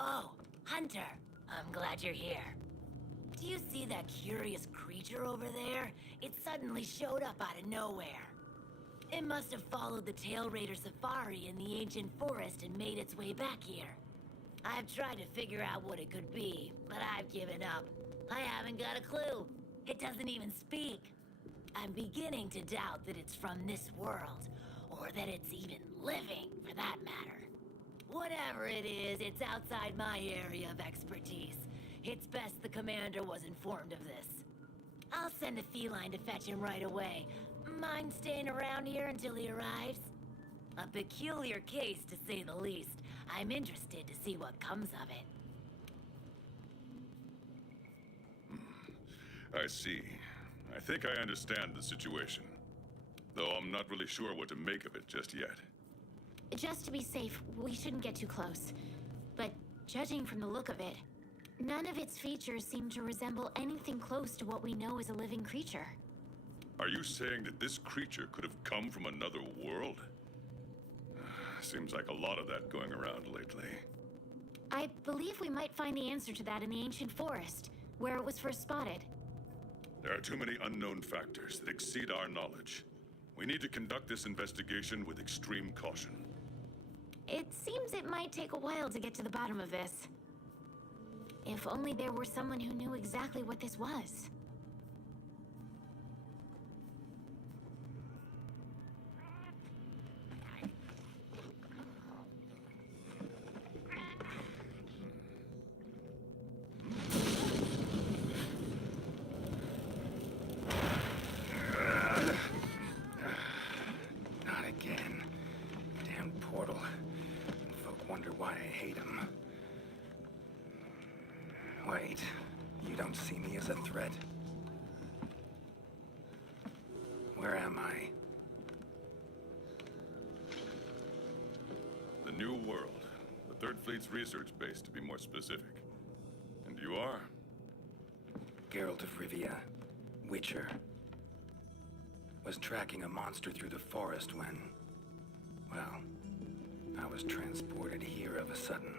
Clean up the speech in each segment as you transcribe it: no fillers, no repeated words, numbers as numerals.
Oh, Hunter. I'm glad you're here. Do you see that curious creature over there? It suddenly showed up out of nowhere. It must have followed the Tail Raider safari in the ancient forest and made its way back here. I've tried to figure out what it could be, but I've given up. I haven't got a clue. It doesn't even speak. I'm beginning to doubt that it's from this world, or that it's even living, for that matter. Whatever it is, it's outside my area of expertise. It's best the commander was informed of this. I'll send a feline to fetch him right away. Mind staying around here until he arrives? A peculiar case, to say the least. I'm interested to see what comes of it. I see. I think I understand the situation. Though I'm not really sure what to make of it just yet. Just to be safe, we shouldn't get too close. But judging from the look of it, none of its features seem to resemble anything close to what we know as a living creature. Are you saying that this creature could have come from another world? Seems like a lot of that going around lately. I believe we might find the answer to that in the ancient forest, where it was first spotted. There are too many unknown factors that exceed our knowledge. We need to conduct this investigation with extreme caution. It seems it might take a while to get to the bottom of this. If only there were someone who knew exactly what this was. Not again. Damn portal. Folk wonder why I hate him. Wait, you don't see me as a threat? Where am I? The New World. The Third Fleet's research base, to be more specific. And you are? Geralt of Rivia, Witcher. Was tracking a monster through the forest when... well, I was transported here of a sudden.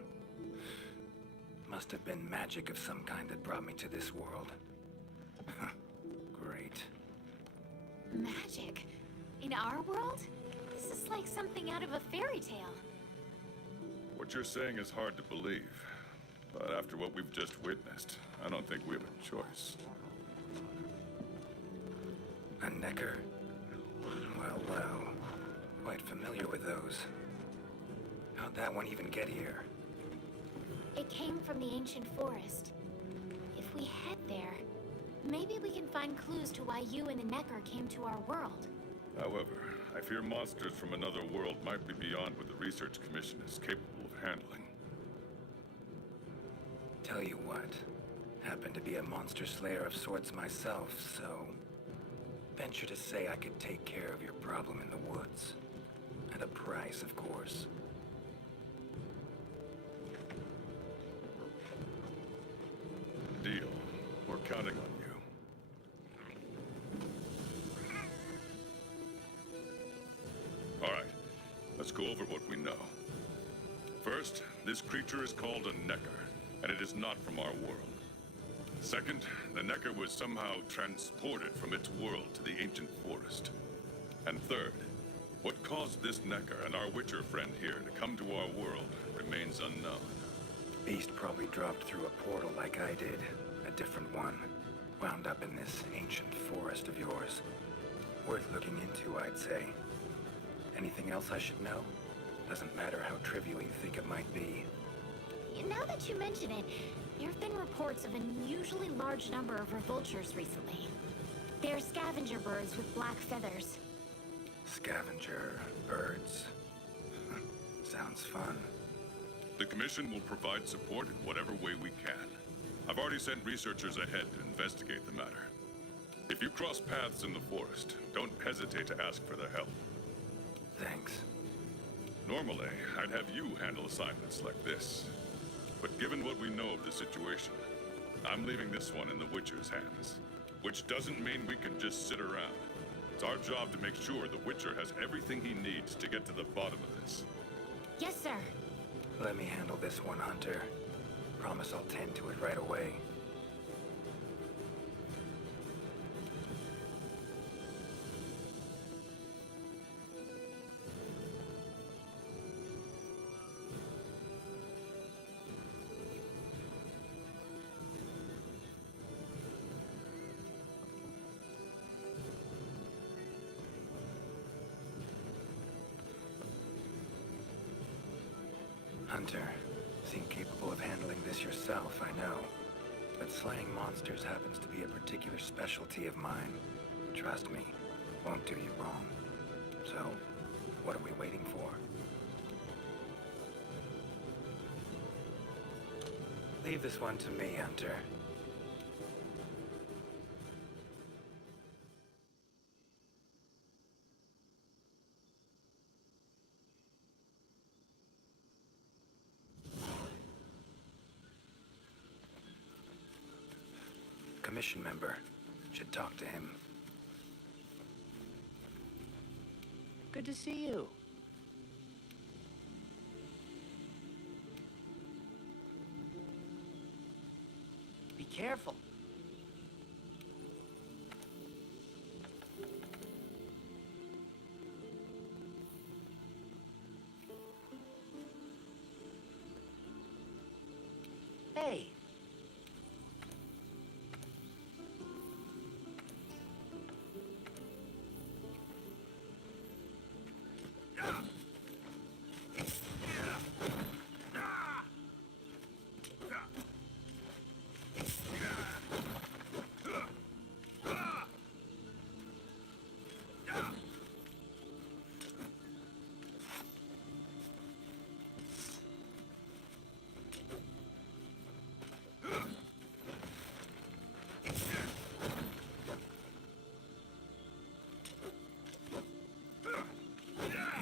Must have been magic of some kind that brought me to this world. Great. Magic? In our world? This is like something out of a fairy tale. What you're saying is hard to believe. But after what we've just witnessed, I don't think we have a choice. A necker? Well. Quite familiar with those. How'd that one even get here? It came from the ancient forest. If we head there, maybe we can find clues to why you and the Necker came to our world. However, I fear monsters from another world might be beyond what the Research Commission is capable of handling. Tell you what, happen to be a monster slayer of sorts myself, so... venture to say I could take care of your problem in the woods. At a price, of course. Deal. We're counting on you. All right. Let's go over what we know. First, this creature is called a Necker, and it is not from our world. Second, the Necker was somehow transported from its world to the ancient forest. And third, what caused this Necker and our Witcher friend here to come to our world remains unknown. Beast probably dropped through a portal like I did. A different one. Wound up in this ancient forest of yours. Worth looking into, I'd say. Anything else I should know? Doesn't matter how trivial you think it might be. Now that you mention it, there have been reports of an unusually large number of revultures recently. They're scavenger birds with black feathers. Scavenger birds. Sounds fun. The Commission will provide support in whatever way we can. I've already sent researchers ahead to investigate the matter. If you cross paths in the forest, don't hesitate to ask for their help. Thanks. Normally, I'd have you handle assignments like this. But given what we know of the situation, I'm leaving this one in the Witcher's hands. Which doesn't mean we can just sit around. It's our job to make sure the Witcher has everything he needs to get to the bottom of this. Yes, sir. Let me handle this one, Hunter. promise I'll tend to it right away. Hunter, seem capable of handling this yourself, I know. But slaying monsters happens to be a particular specialty of mine. Trust me, won't do you wrong. So, what are we waiting for? Leave this one to me, Hunter. Commission member. Should talk to him. Good to see you. Be careful. Hey.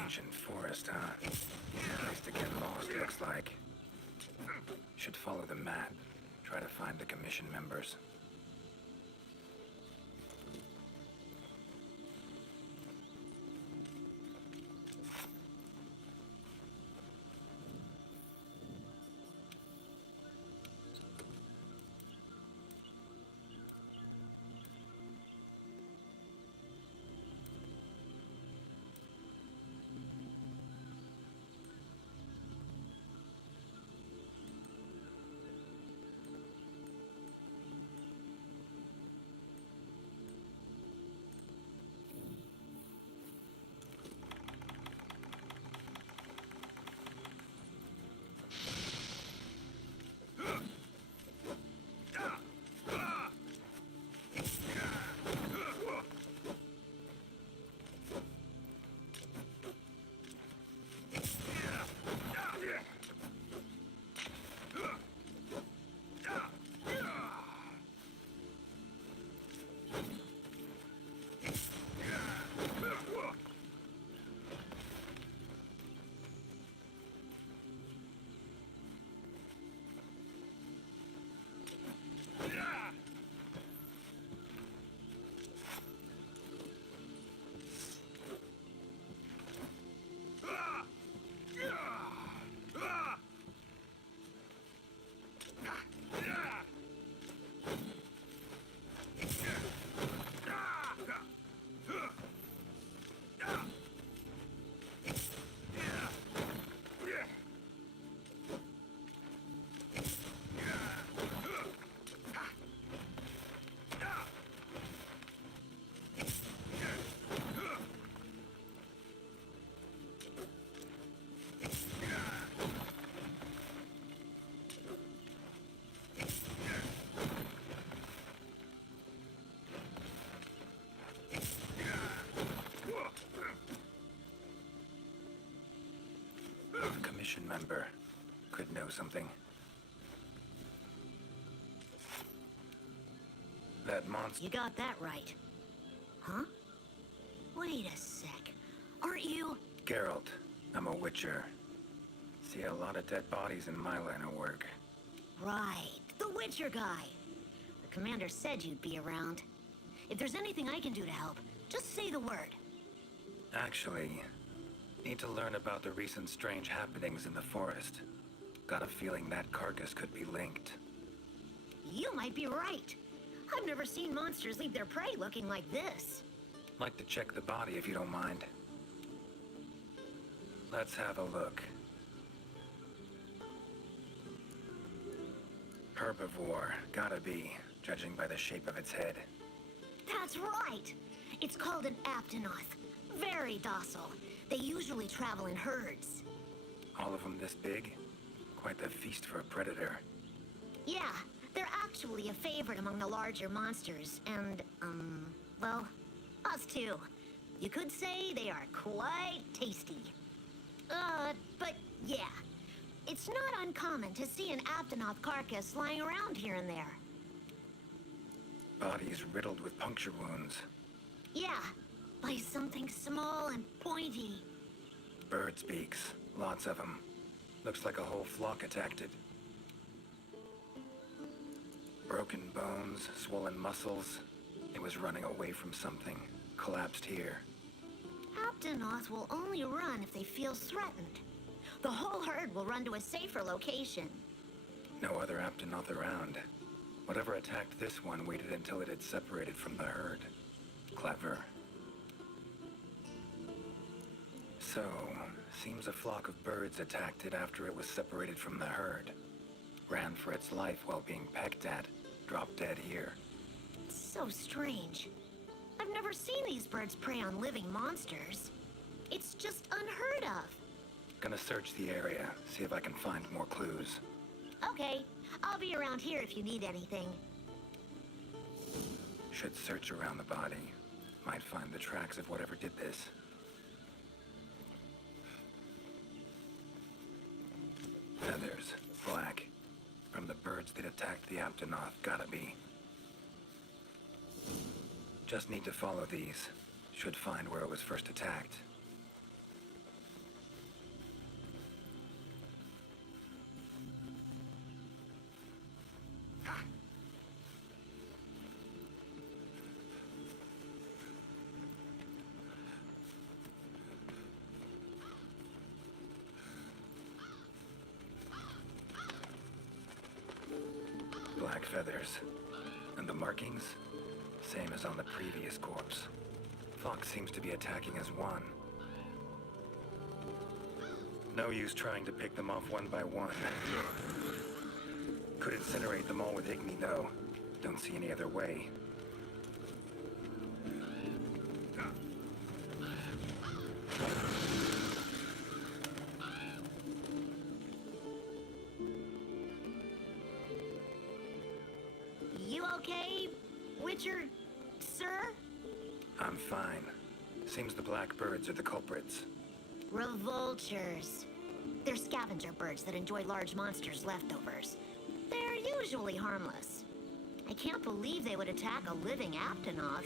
Ancient forest, huh? Place to get lost, looks like. Should follow the map. Try to find the commission members. Commission member could know something. That monster. You got that right. Huh? Wait a sec. Aren't you? Geralt. I'm a witcher. See a lot of dead bodies in my line of work. Right. The Witcher guy. The commander said you'd be around. If there's anything I can do to help, just say the word. Actually, need to learn about the recent strange happenings in the forest. Got a feeling that carcass could be linked. You might be right. I've never seen monsters leave their prey looking like this. Like to check the body if you don't mind. Let's have a look. Herbivore, gotta be, judging by the shape of its head. That's right. It's called an aptonoth. Very docile. They usually travel in herds. All of them this big? Quite the feast for a predator. Yeah, they're actually a favorite among the larger monsters, and, well, us too. You could say they are quite tasty. But yeah, it's not uncommon to see an aptonoth carcass lying around here and there. Bodies riddled with puncture wounds. Yeah, by something small and pointy. Birds' beaks, lots of them. Looks like a whole flock attacked it. Broken bones, swollen muscles. It was running away from something. Collapsed here. Aptonoth will only run if they feel threatened. The whole herd will run to a safer location. No other Aptonoth around. Whatever attacked this one waited until it had separated from the herd. Clever. So, seems a flock of birds attacked it after it was separated from the herd. Ran for its life while being pecked at. Dropped dead here. It's so strange. I've never seen these birds prey on living monsters. It's just unheard of. Gonna search the area, see if I can find more clues. Okay, I'll be around here if you need anything. Should search around the body. Might find the tracks of whatever did this. Feathers, black. From the birds that attacked the Aptonoth, gotta be. Just need to follow these. Should find where it was first attacked. Black feathers. And the markings? Same as on the previous corpse. Fox seems to be attacking as one. No use trying to pick them off one by one. Could incinerate them all with Igni, though. Don't see any other way. You okay, Witcher, sir? I'm fine. Seems the black birds are the culprits. Revoltures. They're scavenger birds that enjoy large monsters' leftovers. They're usually harmless. I can't believe they would attack a living Aptonoth.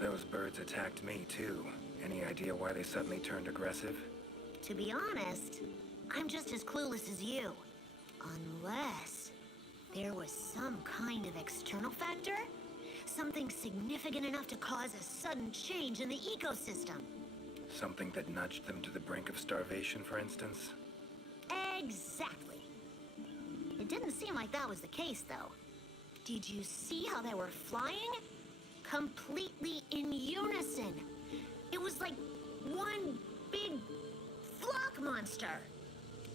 Those birds attacked me, too. Any idea why they suddenly turned aggressive? To be honest, I'm just as clueless as you. Unless there was some kind of external factor? Something significant enough to cause a sudden change in the ecosystem. Something that nudged them to the brink of starvation, for instance? Exactly. It didn't seem like that was the case, though. Did you see how they were flying? Completely in unison. It was like one big flock monster.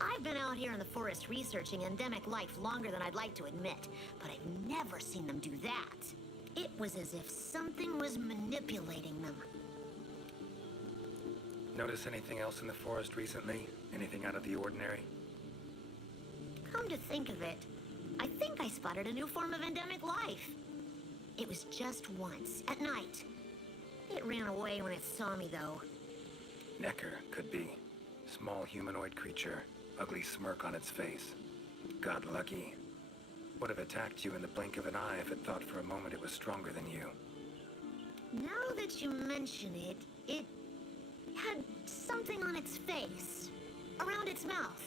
I've been out here in the forest researching endemic life longer than I'd like to admit, but I've never seen them do that. It was as if something was manipulating them. Notice anything else in the forest recently? Anything out of the ordinary? Come to think of it, I think I spotted a new form of endemic life. It was just once, at night. It ran away when it saw me, though. Necker, could be. Small humanoid creature. Ugly smirk on its face. Got lucky. Would have attacked you in the blink of an eye if it thought for a moment it was stronger than you. Now that you mention it, it had something on its face. Around its mouth.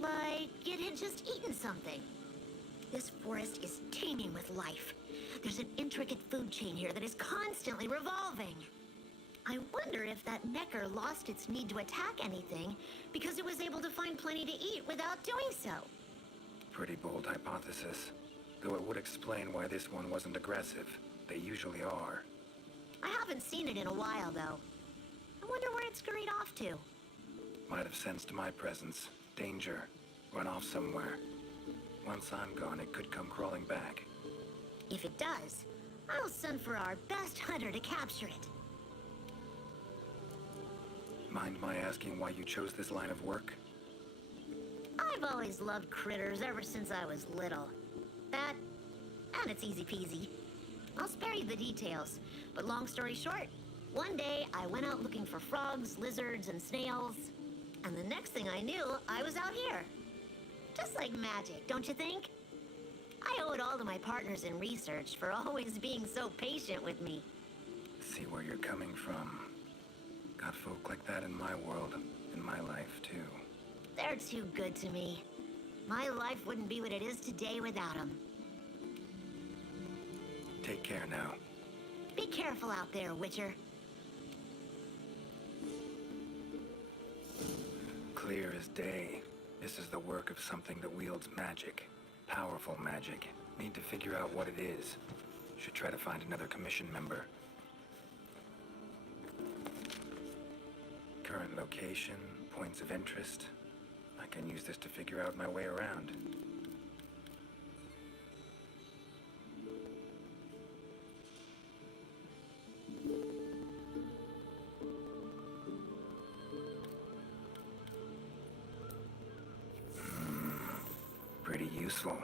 Like it had just eaten something. This forest is teeming with life. There's an intricate food chain here that is constantly revolving. I wonder if that Necker lost its need to attack anything because it was able to find plenty to eat without doing so. Pretty bold hypothesis. Though it would explain why this one wasn't aggressive. They usually are. I haven't seen it in a while, though. I wonder where it scurried off to. Might have sensed my presence. Danger. Run off somewhere. Once I'm gone, it could come crawling back. If it does, I'll send for our best hunter to capture it. Mind my asking why you chose this line of work? I've always loved critters ever since I was little. That, and it's easy peasy. I'll spare you the details, but long story short, one day I went out looking for frogs, lizards, and snails, and the next thing I knew, I was out here. Just like magic, don't you think? I owe it all to my partners in research for always being so patient with me. See where you're coming from. Got folk like that in my world, in my life, too. They're too good to me. My life wouldn't be what it is today without them. Take care now. Be careful out there, Witcher. Clear as day. This is the work of something that wields magic. Powerful magic. Need to figure out what it is. Should try to find another commission member. Current location, points of interest. I can use this to figure out my way around. Pretty useful.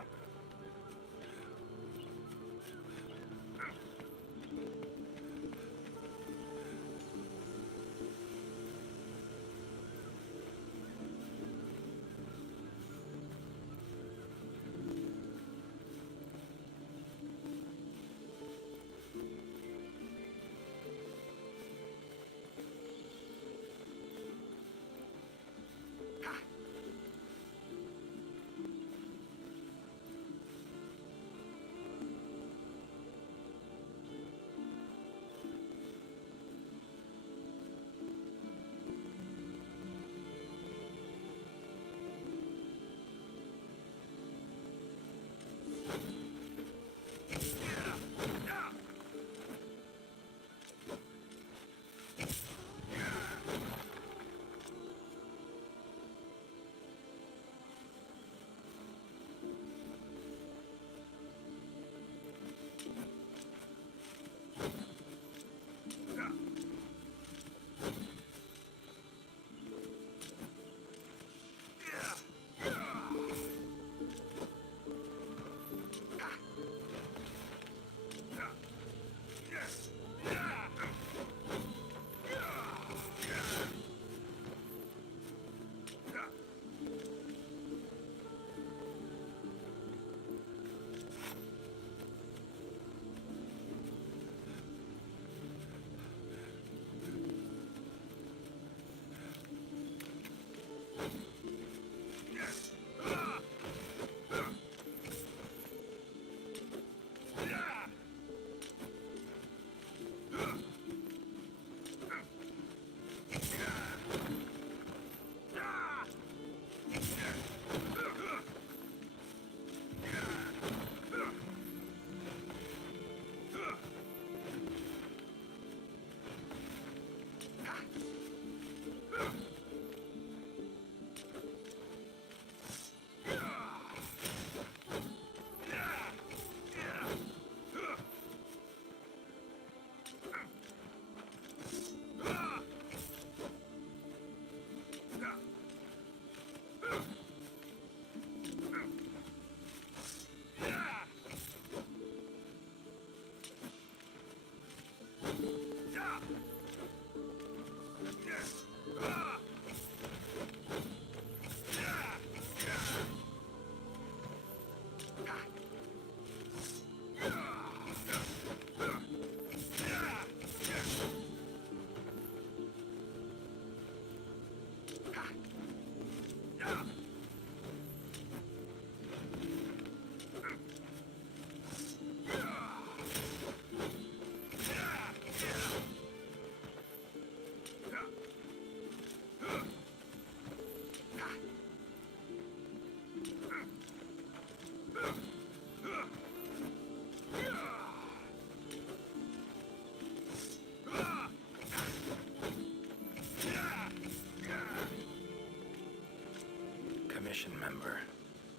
commission member.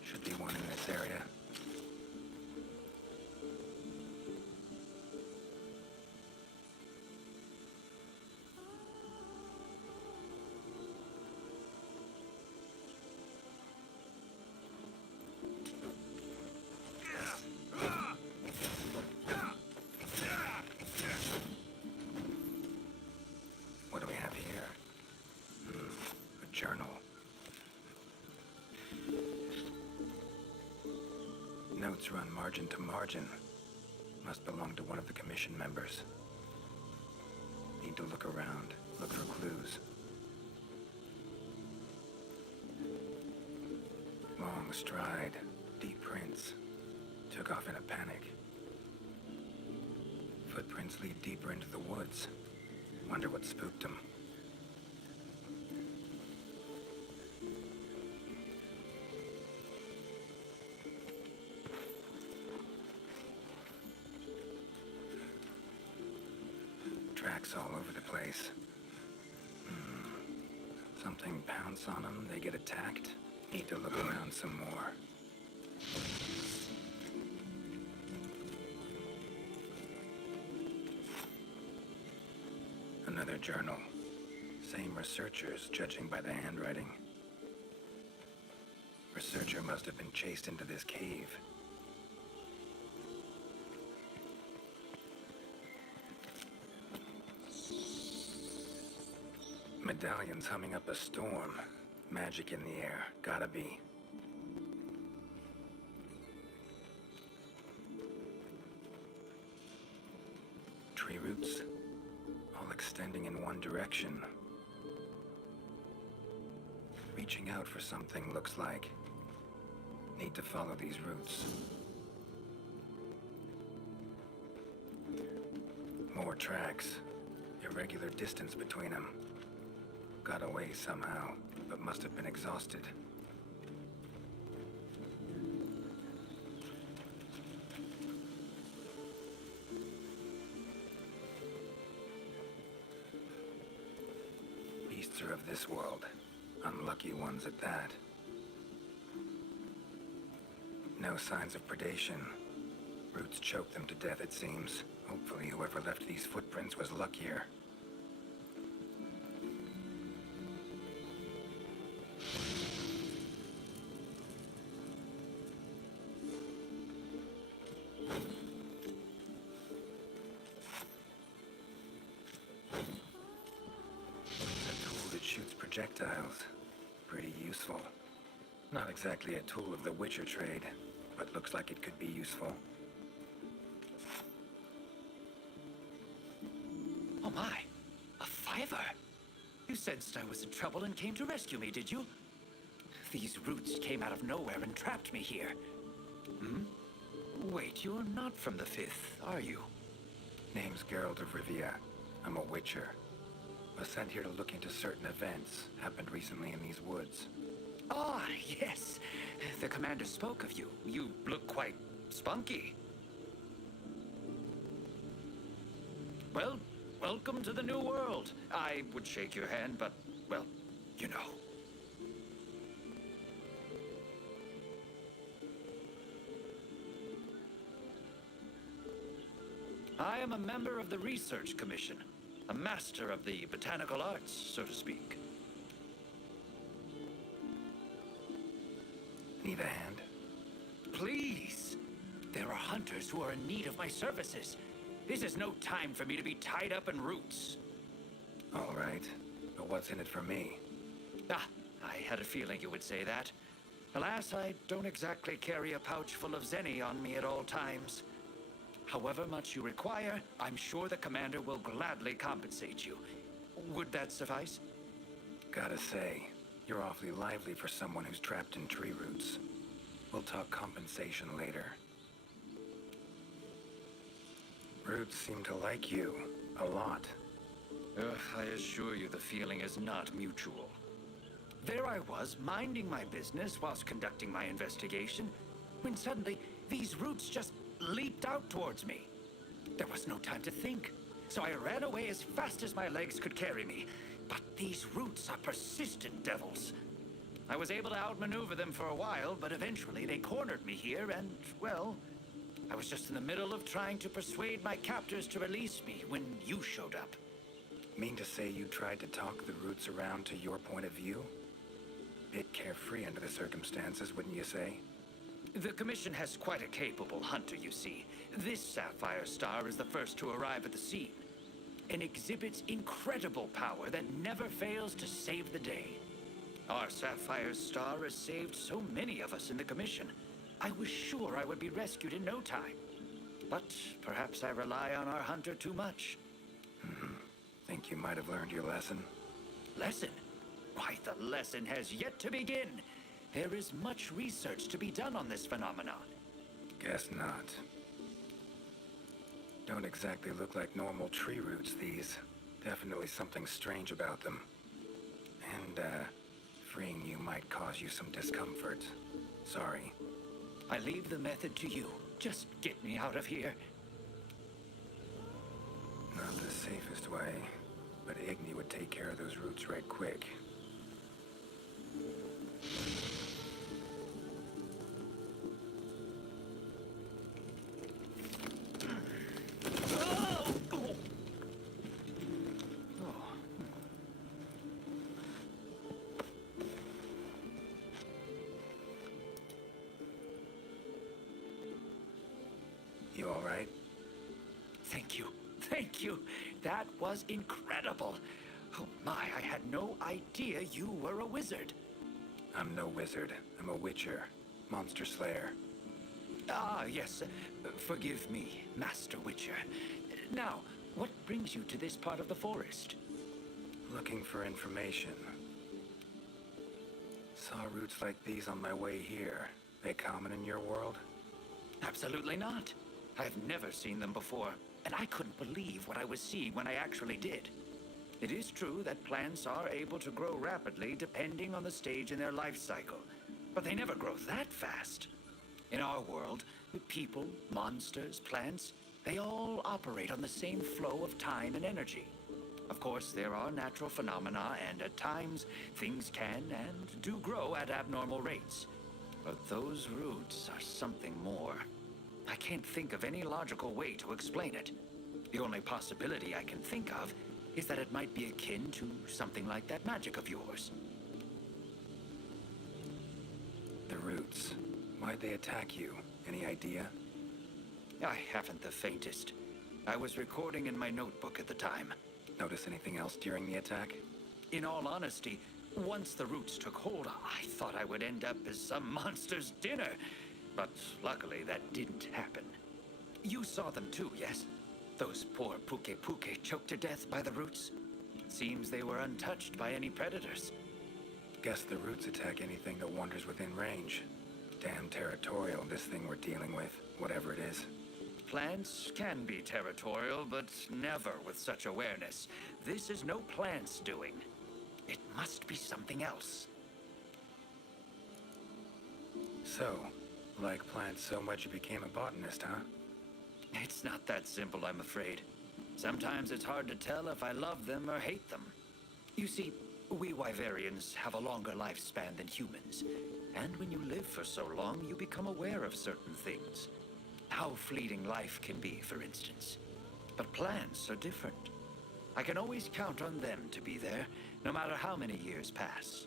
Should be one in this area. What do we have here? A journal. Notes run margin to margin. Must belong to one of the commission members. Need to look around, look for clues. Long stride, deep prints. Took off in a panic. Footprints lead deeper into the woods. Wonder what spooked him. Tracks all over the place. Something pounce on them, they get attacked. Need to look around some more. Another journal. Same researchers, judging by the handwriting. Researcher must have been chased into this cave. Medallions humming up a storm. Magic in the air. Gotta be. Tree roots. All extending in one direction. Reaching out for something, looks like. Need to follow these roots. More tracks. Irregular distance between them. Got away somehow, but must have been exhausted. Beasts are of this world. Unlucky ones at that. No signs of predation. Roots choke them to death, it seems. Hopefully whoever left these footprints was luckier. Projectiles. Pretty useful. Not exactly a tool of the Witcher trade, but looks like it could be useful. Oh my, a fiver. You sensed I was in trouble and came to rescue me, did you? These roots came out of nowhere and trapped me here. Wait, you're not from the 5th, are you? Name's Geralt of Rivia. I'm a Witcher. Was sent here to look into certain events happened recently in these woods. Ah, yes. The commander spoke of you. You look quite spunky. Well, welcome to the new world. I would shake your hand, but, well, you know. I am a member of the Research Commission. A master of the botanical arts, so to speak. Need a hand? Please! There are hunters who are in need of my services. This is no time for me to be tied up in roots. All right. But what's in it for me? Ah, I had a feeling you would say that. Alas, I don't exactly carry a pouch full of zenny on me at all times. However much you require, I'm sure the commander will gladly compensate you. Would that suffice? Gotta say, you're awfully lively for someone who's trapped in tree roots. We'll talk compensation later. Roots seem to like you. A lot. I assure you the feeling is not mutual. There I was, minding my business whilst conducting my investigation, when suddenly these roots just leaped out towards me. There was no time to think, so I ran away as fast as my legs could carry me. But these roots are persistent devils. I was able to outmaneuver them for a while, but eventually they cornered me here and, well, I was just in the middle of trying to persuade my captors to release me when you showed up. Mean to say you tried to talk the roots around to your point of view? Bit carefree under the circumstances, wouldn't you say? The Commission has quite a capable hunter, you see. This Sapphire Star is the first to arrive at the scene, and exhibits incredible power that never fails to save the day. Our Sapphire Star has saved so many of us in the Commission. I was sure I would be rescued in no time. But perhaps I rely on our hunter too much. Think you might have learned your lesson? Lesson? Why, the lesson has yet to begin. There is much research to be done on this phenomenon. Guess not. Don't exactly look like normal tree roots, these. Definitely something strange about them. And, freeing you might cause you some discomfort. Sorry. I leave the method to you. Just get me out of here. Not the safest way, but Igni would take care of those roots right quick. You all right? Thank you. Thank you. That was incredible. Oh my, I had no idea you were a wizard. I'm no wizard. I'm a witcher. Monster slayer. Ah, yes. Forgive me, Master Witcher. Now, what brings you to this part of the forest? Looking for information. Saw roots like these on my way here. They common in your world? Absolutely not. I've never seen them before, and I couldn't believe what I was seeing when I actually did. It is true that plants are able to grow rapidly depending on the stage in their life cycle, but they never grow that fast. In our world, people, monsters, plants, they all operate on the same flow of time and energy. Of course, there are natural phenomena, and at times, things can and do grow at abnormal rates. But those roots are something more. I can't think of any logical way to explain it. The only possibility I can think of is that it might be akin to something like that magic of yours. The roots. Why'd they attack you? Any idea? I haven't the faintest. I was recording in my notebook at the time. Notice anything else during the attack? In all honesty, once the roots took hold, I thought I would end up as some monster's dinner. But luckily, that didn't happen. You saw them too, yes? Those poor Puke choked to death by the roots. Seems they were untouched by any predators. Guess the roots attack anything that wanders within range. Damn territorial, this thing we're dealing with, whatever it is. Plants can be territorial, but never with such awareness. This is no plant's doing. It must be something else. So, like plants so much you became a botanist, huh? It's not that simple, I'm afraid. Sometimes it's hard to tell if I love them or hate them. You see, we Wyverians have a longer lifespan than humans. And when you live for so long, you become aware of certain things. How fleeting life can be, for instance. But plants are different. I can always count on them to be there, no matter how many years pass.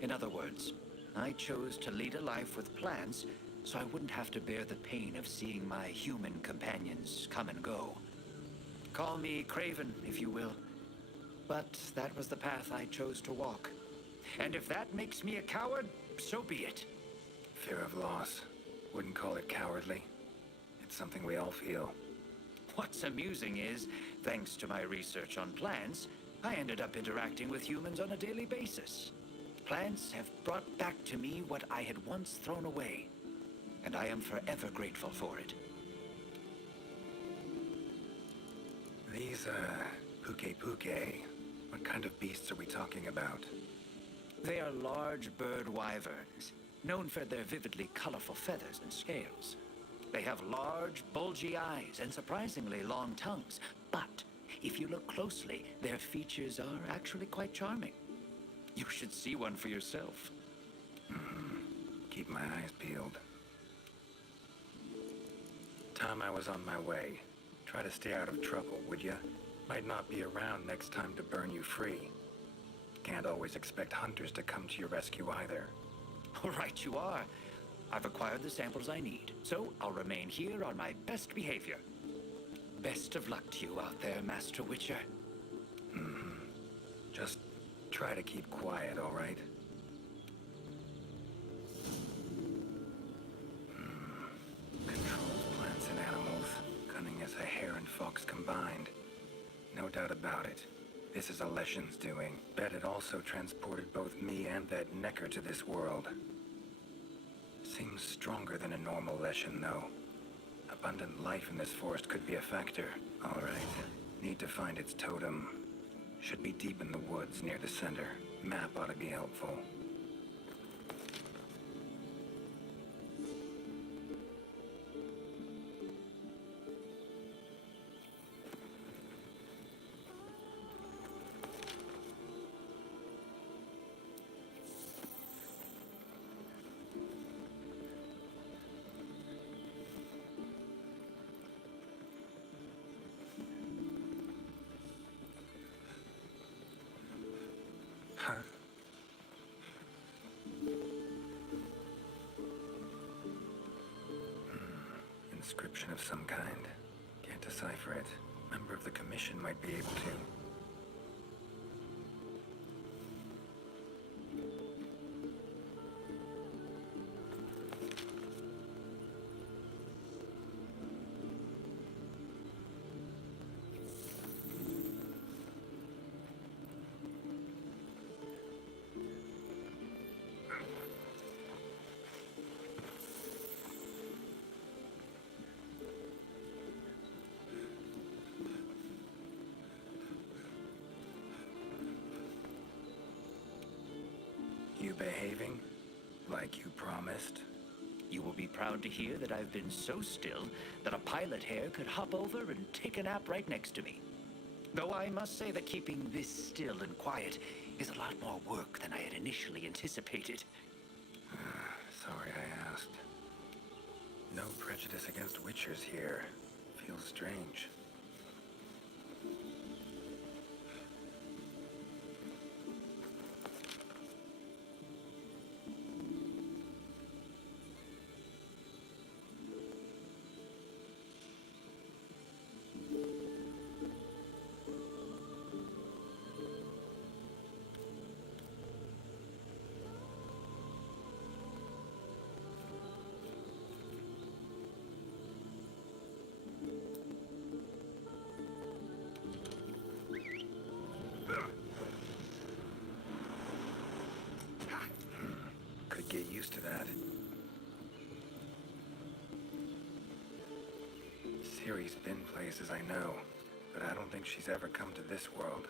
In other words, I chose to lead a life with plants so I wouldn't have to bear the pain of seeing my human companions come and go. Call me craven, if you will. But that was the path I chose to walk. And if that makes me a coward, so be it. Fear of loss. Wouldn't call it cowardly. It's something we all feel. What's amusing is, thanks to my research on plants, I ended up interacting with humans on a daily basis. Plants have brought back to me what I had once thrown away, and I am forever grateful for it. These, Puke, what kind of beasts are we talking about? They are large bird wyverns, known for their vividly colorful feathers and scales. They have large, bulgy eyes and surprisingly long tongues, but if you look closely, their features are actually quite charming. You should see one for yourself. my eyes peeled. Time I was on my way. Try to stay out of trouble, would ya? Might not be around next time to burn you free. Can't always expect hunters to come to your rescue either. All right, you are. I've acquired the samples I need, so I'll remain here on my best behavior. Best of luck to you out there, Master Witcher. Just try to keep quiet, all right? Controls plants and animals, cunning as a hare and fox combined. No doubt about it. This is Alession's doing. Bet it also transported both me and that Necker to this world. Seems stronger than a normal Alession, though. Abundant life in this forest could be a factor. All right. Need to find its totem. Should be deep in the woods near the center. Map ought to be helpful. Huh? Inscription of some kind. Can't decipher it. Member of the commission might be able to. You behaving like you promised? You will be proud to hear that I've been so still that a pilot hair could hop over and take a nap right next to me. Though I must say that keeping this still and quiet is a lot more work than I had initially anticipated. Sorry I asked. No prejudice against Witchers here. Feels strange. Could get used to that. Ciri's been places I know, but I don't think she's ever come to this world.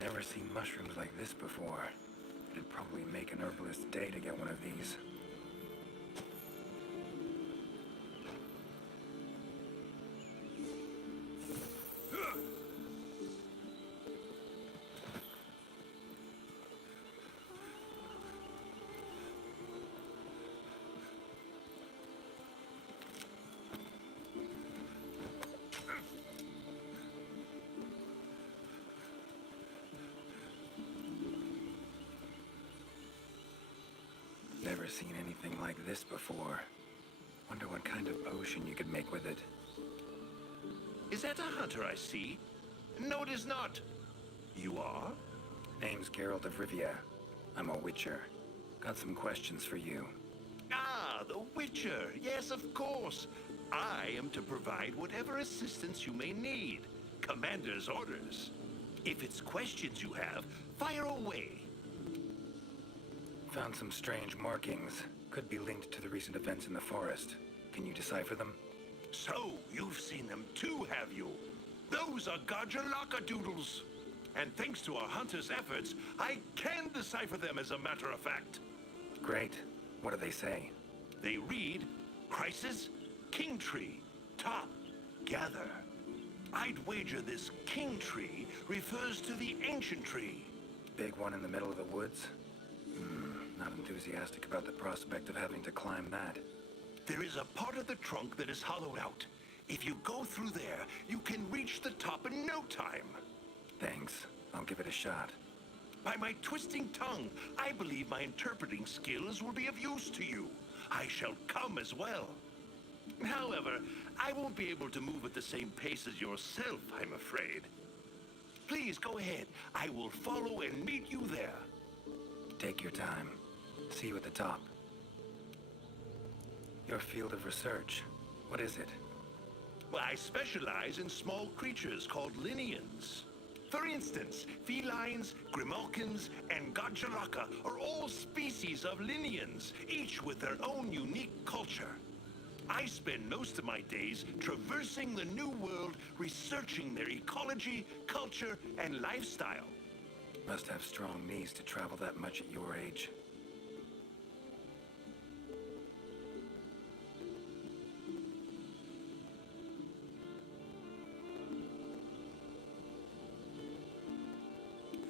Never seen mushrooms like this before. It'd probably make an herbalist's day to get one of these. Never seen anything like this before. Wonder what kind of potion you could make with it. Is that a hunter I see? No, it is not. You are? Name's Geralt of Rivia. I'm a Witcher. Got some questions for you. Ah, the Witcher. Yes, of course. I am to provide whatever assistance you may need. Commander's orders. If it's questions you have, fire away. Found some strange markings. Could be linked to the recent events in the forest. Can you decipher them? So, you've seen them too, have you? Those are Gajalaka doodles. And thanks to our hunter's efforts, I can decipher them as a matter of fact. Great. What do they say? They read, Crisis, King Tree, Top, gather. I'd wager this king tree refers to the ancient tree. Big one in the middle of the woods? Not enthusiastic about the prospect of having to climb that. There is a part of the trunk that is hollowed out. If you go through there, you can reach the top in no time. Thanks. I'll give it a shot. By my twisting tongue, I believe my interpreting skills will be of use to you. I shall come as well. However, I won't be able to move at the same pace as yourself, I'm afraid. Please go ahead. I will follow and meet you there. Take your time. See you at the top. Your field of research. What is it? Well, I specialize in small creatures called lineans. For instance, felines, grimalkins, and Godzillaka are all species of lineans, each with their own unique culture. I spend most of my days traversing the New World, researching their ecology, culture, and lifestyle. Must have strong knees to travel that much at your age.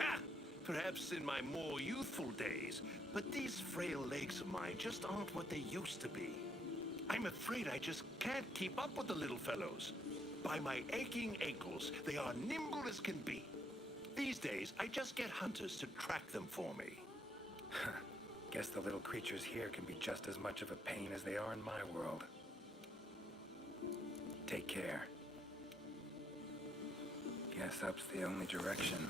Ha! Perhaps in my more youthful days, but these frail legs of mine just aren't what they used to be. I'm afraid I just can't keep up with the little fellows. By my aching ankles, they are nimble as can be. These days, I just get hunters to track them for me. Guess the little creatures here can be just as much of a pain as they are in my world. Take care. Guess up's the only direction.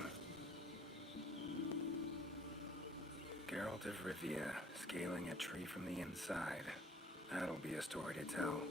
Geralt of Rivia, scaling a tree from the inside. That'll be a story to tell.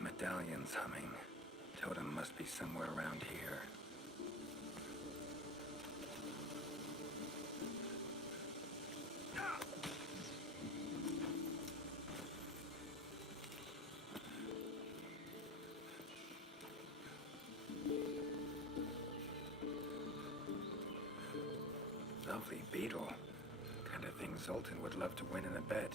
Medallion's humming. Totem must be somewhere around here. Lovely beetle. Kind of thing Zoltan would love to win in a bet.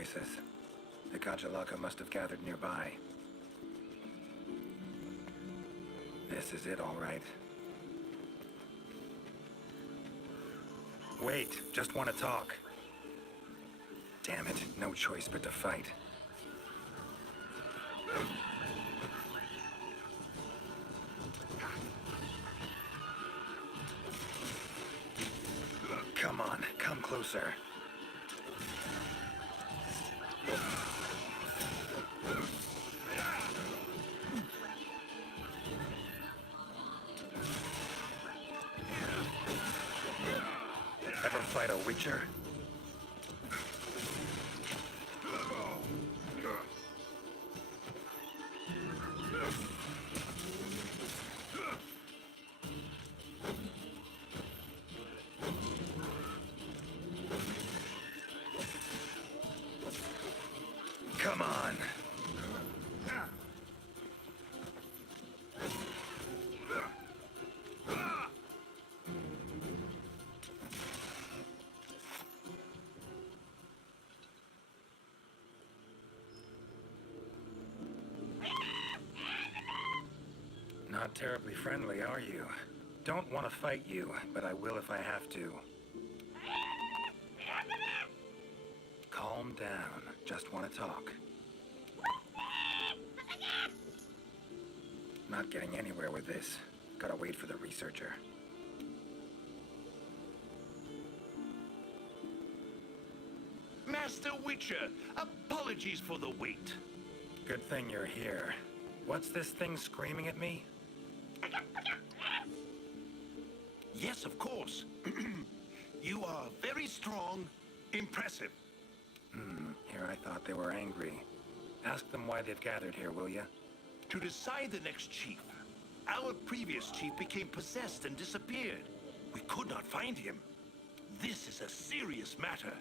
voices. The Kajalaka must have gathered nearby. This is it, all right. Wait, just want to talk. Damn it, no choice but to fight. Come on, come closer. Ever fight a Witcher? Come on. Not terribly friendly, are you? Don't want to fight you, but I will if I have to. Calm down. Just want to talk. Not getting anywhere with this. Gotta wait for the researcher. Master Witcher, apologies for the wait. Good thing you're here. What's this thing screaming at me? Yes, of course. You are very strong, impressive. Here I thought they were angry. Ask them why they've gathered here, will ya? To decide the next chief. Our previous chief became possessed and disappeared. We could not find him. This is a serious matter.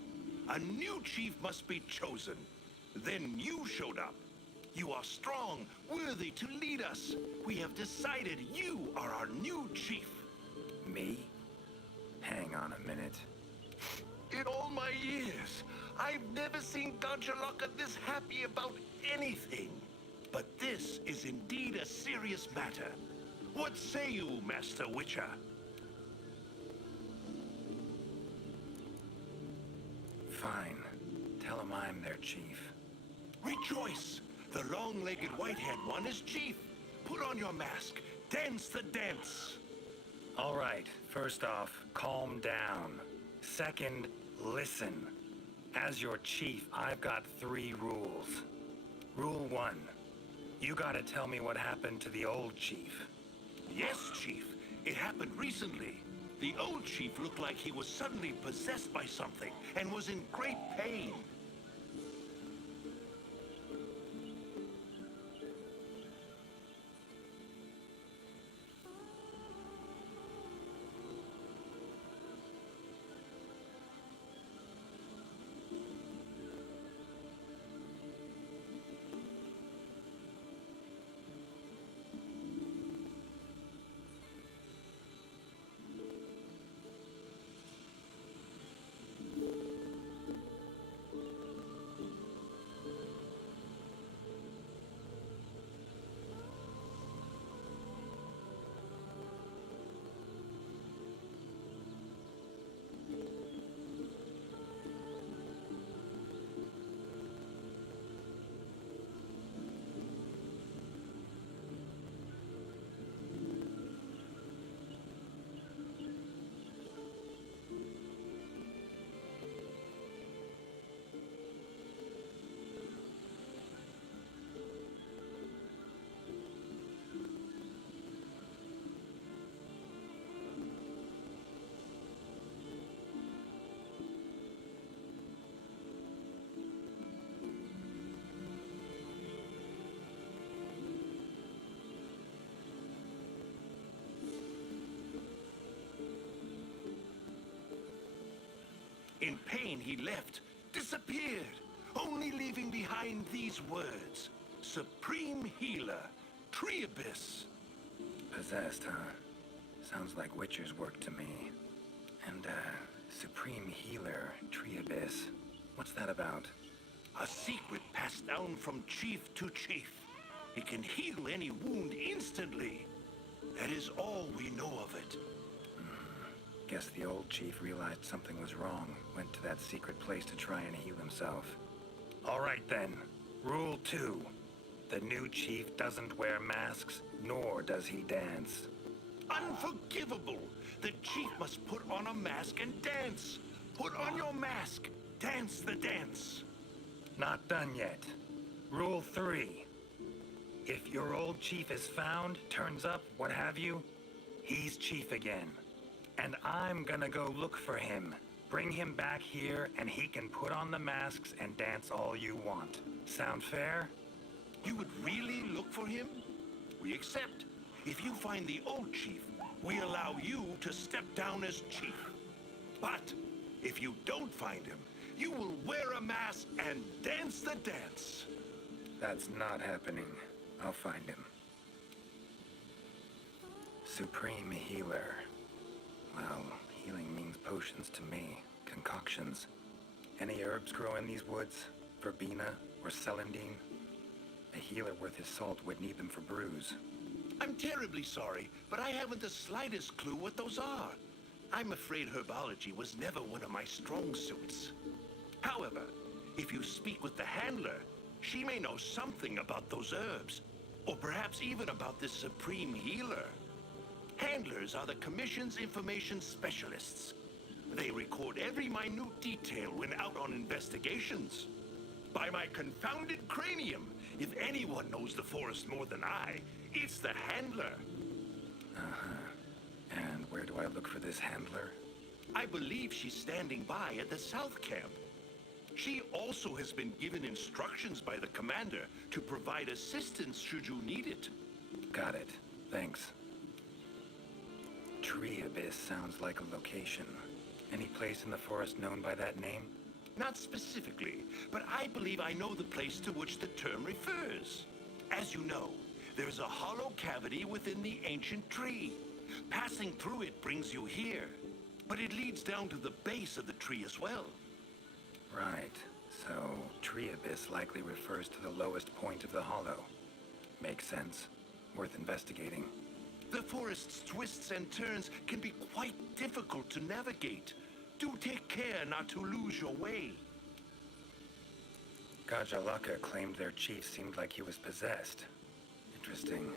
A new chief must be chosen. Then you showed up. You are strong, worthy to lead us. We have decided you are our new chief. Me? Hang on a minute. In all my years, I've never seen Kajalaka this happy about anything. But this is indeed a serious matter. What say you, Master Witcher? Fine. Tell him I'm their chief. Rejoice! The long-legged white-haired one is chief. Put on your mask. Dance the dance. All right. First off, calm down. Second, listen. As your chief, I've got 3 rules. Rule 1. You gotta tell me what happened to the old chief. Yes, Chief. It happened recently. The old chief looked like he was suddenly possessed by something and was in great pain. In pain, he left, disappeared, only leaving behind these words. Supreme Healer, Triabis. Possessed, huh? Sounds like Witcher's work to me. And, Supreme Healer, Triabis. What's that about? A secret passed down from chief to chief. It can heal any wound instantly. That is all we know of it. Guess the old chief realized something was wrong, went to that secret place to try and heal himself. All right then, Rule 2. The new chief doesn't wear masks, nor does he dance. Unforgivable! The chief must put on a mask and dance. Put on your mask. Dance the dance. Not done yet. Rule 3. If your old chief is found, turns up, what have you, he's chief again. And I'm gonna go look for him. Bring him back here, and he can put on the masks and dance all you want. Sound fair? You would really look for him? We accept. If you find the old chief, we allow you to step down as chief. But if you don't find him, you will wear a mask and dance the dance. That's not happening. I'll find him. Supreme Healer. Well, healing means potions to me. Concoctions. Any herbs grow in these woods? Verbena or celandine? A healer worth his salt would need them for brews. I'm terribly sorry, but I haven't the slightest clue what those are. I'm afraid herbology was never one of my strong suits. However, if you speak with the handler, she may know something about those herbs, or perhaps even about this supreme healer. Handlers are the Commission's information specialists. They record every minute detail when out on investigations. By my confounded cranium, if anyone knows the forest more than I, it's the handler. And where do I look for this handler? I believe she's standing by at the South Camp. She also has been given instructions by the commander to provide assistance should you need it. Got it. Thanks. Tree Abyss sounds like a location. Any place in the forest known by that name? Not specifically, but I believe I know the place to which the term refers. As you know, there's a hollow cavity within the ancient tree. Passing through it brings you here, but it leads down to the base of the tree as well. Right. So, Tree Abyss likely refers to the lowest point of the hollow. Makes sense. Worth investigating. The forest's twists and turns can be quite difficult to navigate. Do take care not to lose your way. Gajalaka claimed their chief seemed like he was possessed. Interesting.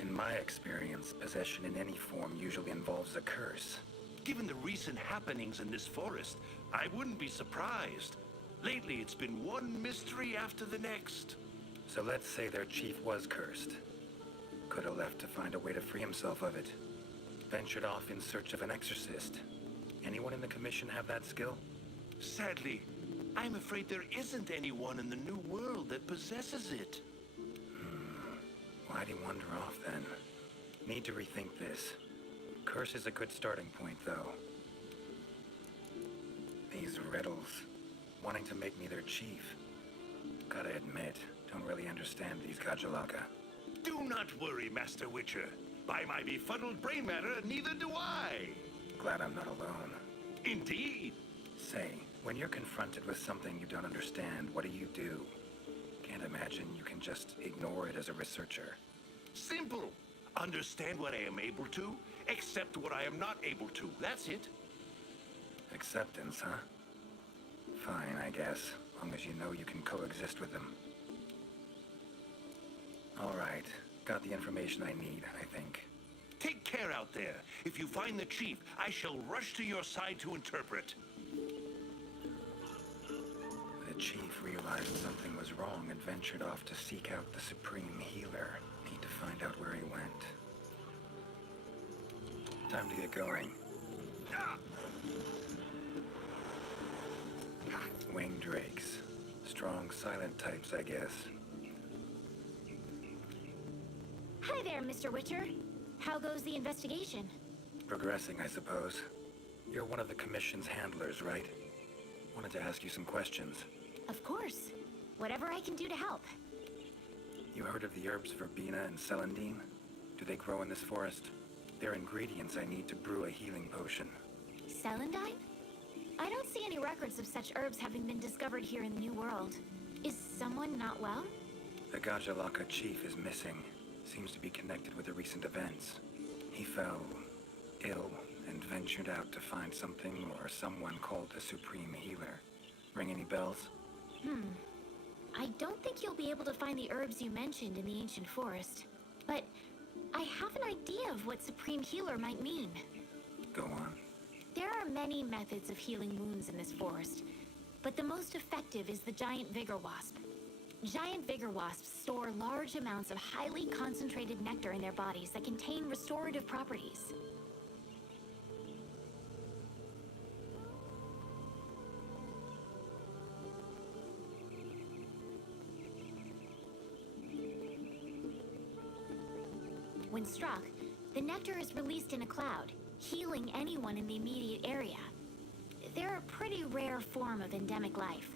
In my experience, possession in any form usually involves a curse. Given the recent happenings in this forest, I wouldn't be surprised. Lately, it's been one mystery after the next. So let's say their chief was cursed. Could have left to find a way to free himself of it. Ventured off in search of an exorcist. Anyone in the Commission have that skill? Sadly, I'm afraid there isn't anyone in the New World that possesses it. Why'd he wander off then? Need to rethink this. Curse is a good starting point, though. These riddles. Wanting to make me their chief. Gotta admit, don't really understand these Gajalaka. Do not worry, Master Witcher. By my befuddled brain matter, neither do I. Glad I'm not alone. Indeed. Say, when you're confronted with something you don't understand, what do? Can't imagine you can just ignore it as a researcher. Simple. Understand what I am able to, accept what I am not able to. That's it. Acceptance, huh? Fine, I guess. Long as you know you can coexist with them. All right. Got the information I need, I think. Take care out there. If you find the chief, I shall rush to your side to interpret. The chief realized something was wrong and ventured off to seek out the Supreme Healer. Need to find out where he went. Time to get going. Winged drakes. Strong, silent types, I guess. Hi there, Mr. Witcher. How goes the investigation? Progressing, I suppose. You're one of the Commission's handlers, right? Wanted to ask you some questions. Of course. Whatever I can do to help. You heard of the herbs verbena and celandine? Do they grow in this forest? They're ingredients I need to brew a healing potion. Celandine? I don't see any records of such herbs having been discovered here in the New World. Is someone not well? The Gajalaka chief is missing. Seems to be connected with the recent events. He fell ill and ventured out to find something or someone called the Supreme Healer. Ring any bells? I don't think you'll be able to find the herbs you mentioned in the ancient forest. But I have an idea of what Supreme Healer might mean. Go on. There are many methods of healing wounds in this forest, but the most effective is the giant vigor wasp. Giant vigor wasps store large amounts of highly concentrated nectar in their bodies that contain restorative properties. When struck, the nectar is released in a cloud, healing anyone in the immediate area. They're a pretty rare form of endemic life.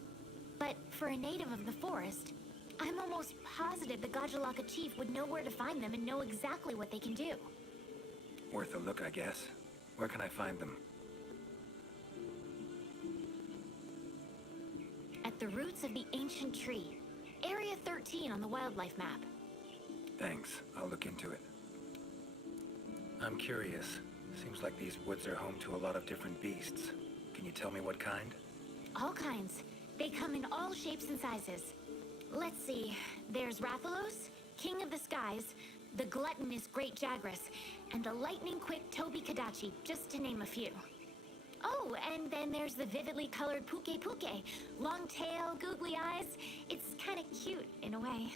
But for a native of the forest, I'm almost positive the Gajalaka chief would know where to find them and know exactly what they can do. Worth a look, I guess. Where can I find them? At the roots of the ancient tree, Area 13 on the wildlife map. Thanks. I'll look into it. I'm curious. Seems like these woods are home to a lot of different beasts. Can you tell me what kind? All kinds. They come in all shapes and sizes. Let's see. There's Rathalos, King of the Skies, the gluttonous Great Jagras, and the lightning-quick Toby Kadachi, just to name a few. Oh, and then there's the vividly colored Puke Puke. Long tail, googly eyes. It's kind of cute, in a way.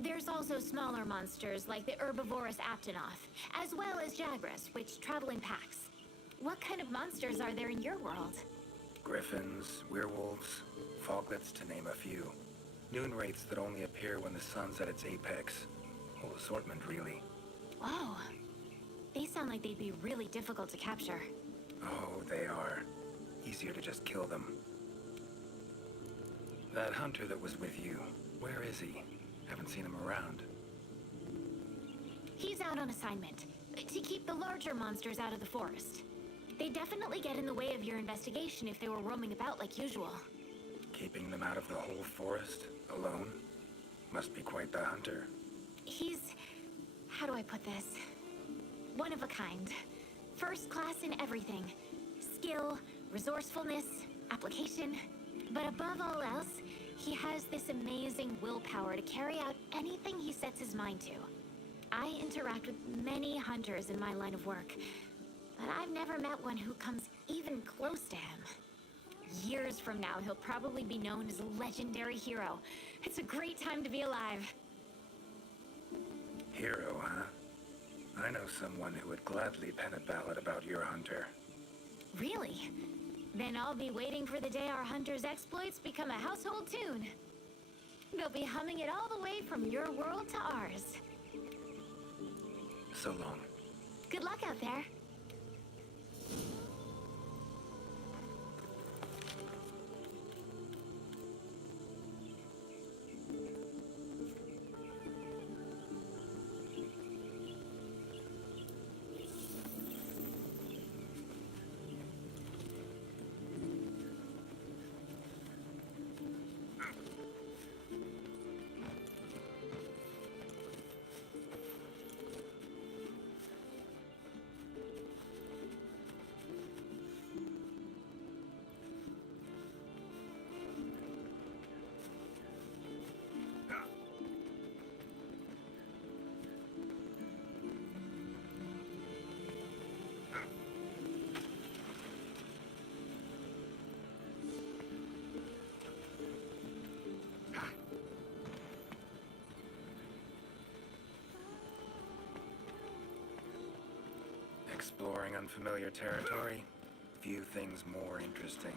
There's also smaller monsters like the herbivorous Aptonoth, as well as Jagras, which travel in packs. What kind of monsters are there in your world? Griffins, werewolves, foglets, to name a few. Noon wraiths that only appear when the sun's at its apex. Whole assortment, really. Whoa. They sound like they'd be really difficult to capture. Oh, they are. Easier to just kill them. That hunter that was with you, where is he? Haven't seen him around. He's out on assignment, to keep the larger monsters out of the forest. They definitely get in the way of your investigation if they were roaming about like usual. Keeping them out of the whole forest, alone? Must be quite the hunter. He's... how do I put this? One of a kind. First class in everything. Skill, resourcefulness, application. But above all else, he has this amazing willpower to carry out anything he sets his mind to. I interact with many hunters in my line of work, but I've never met one who comes even close to him. Years from now, he'll probably be known as a legendary hero. It's a great time to be alive. Hero, huh? I know someone who would gladly pen a ballad about your hunter. Really? Then I'll be waiting for the day our hunter's exploits become a household tune. They'll be humming it all the way from your world to ours. So long. Good luck out there. Exploring unfamiliar territory, few things more interesting.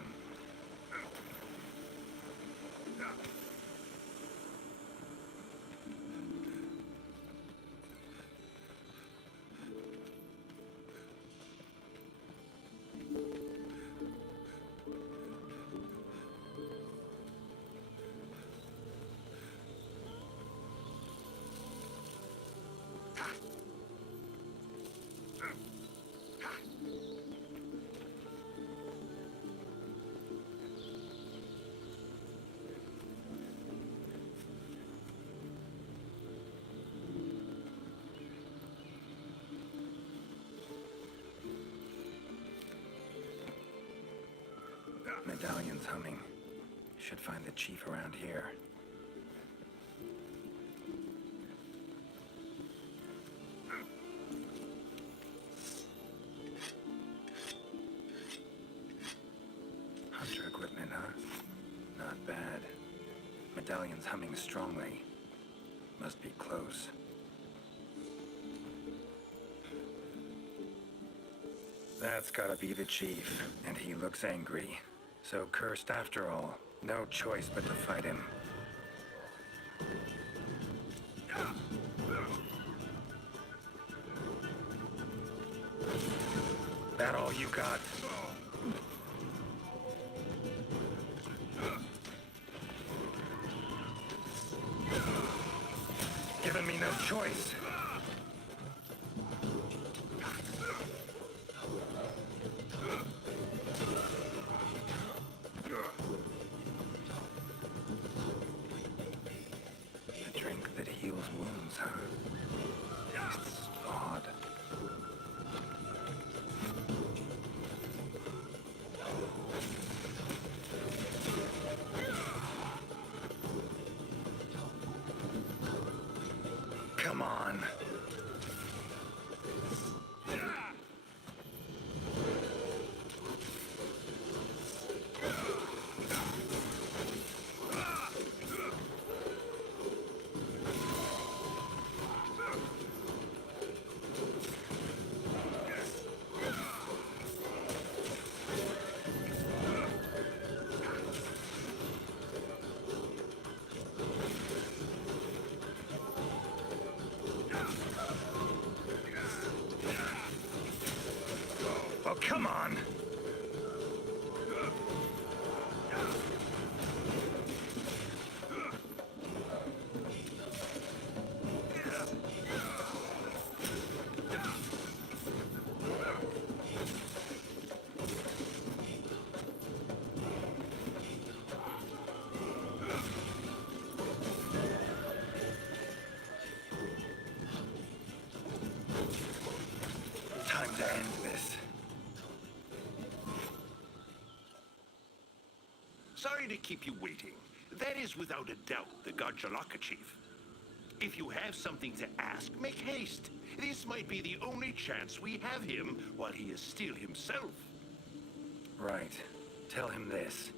Medallion's humming. Should find the chief around here. Hunter equipment, huh? Not bad. Medallion's humming strongly. Must be close. That's gotta be the chief, and he looks angry. So cursed after all. No choice but to fight him. That all you got? Giving me no choice. A drink that heals wounds, huh? Tastes odd. Come on. Oh, come on! Time to end this. Sorry to keep you waiting. That is without a doubt the Garjalaka chief. If you have something to ask, make haste. This might be the only chance we have him while he is still himself. Right. Tell him this.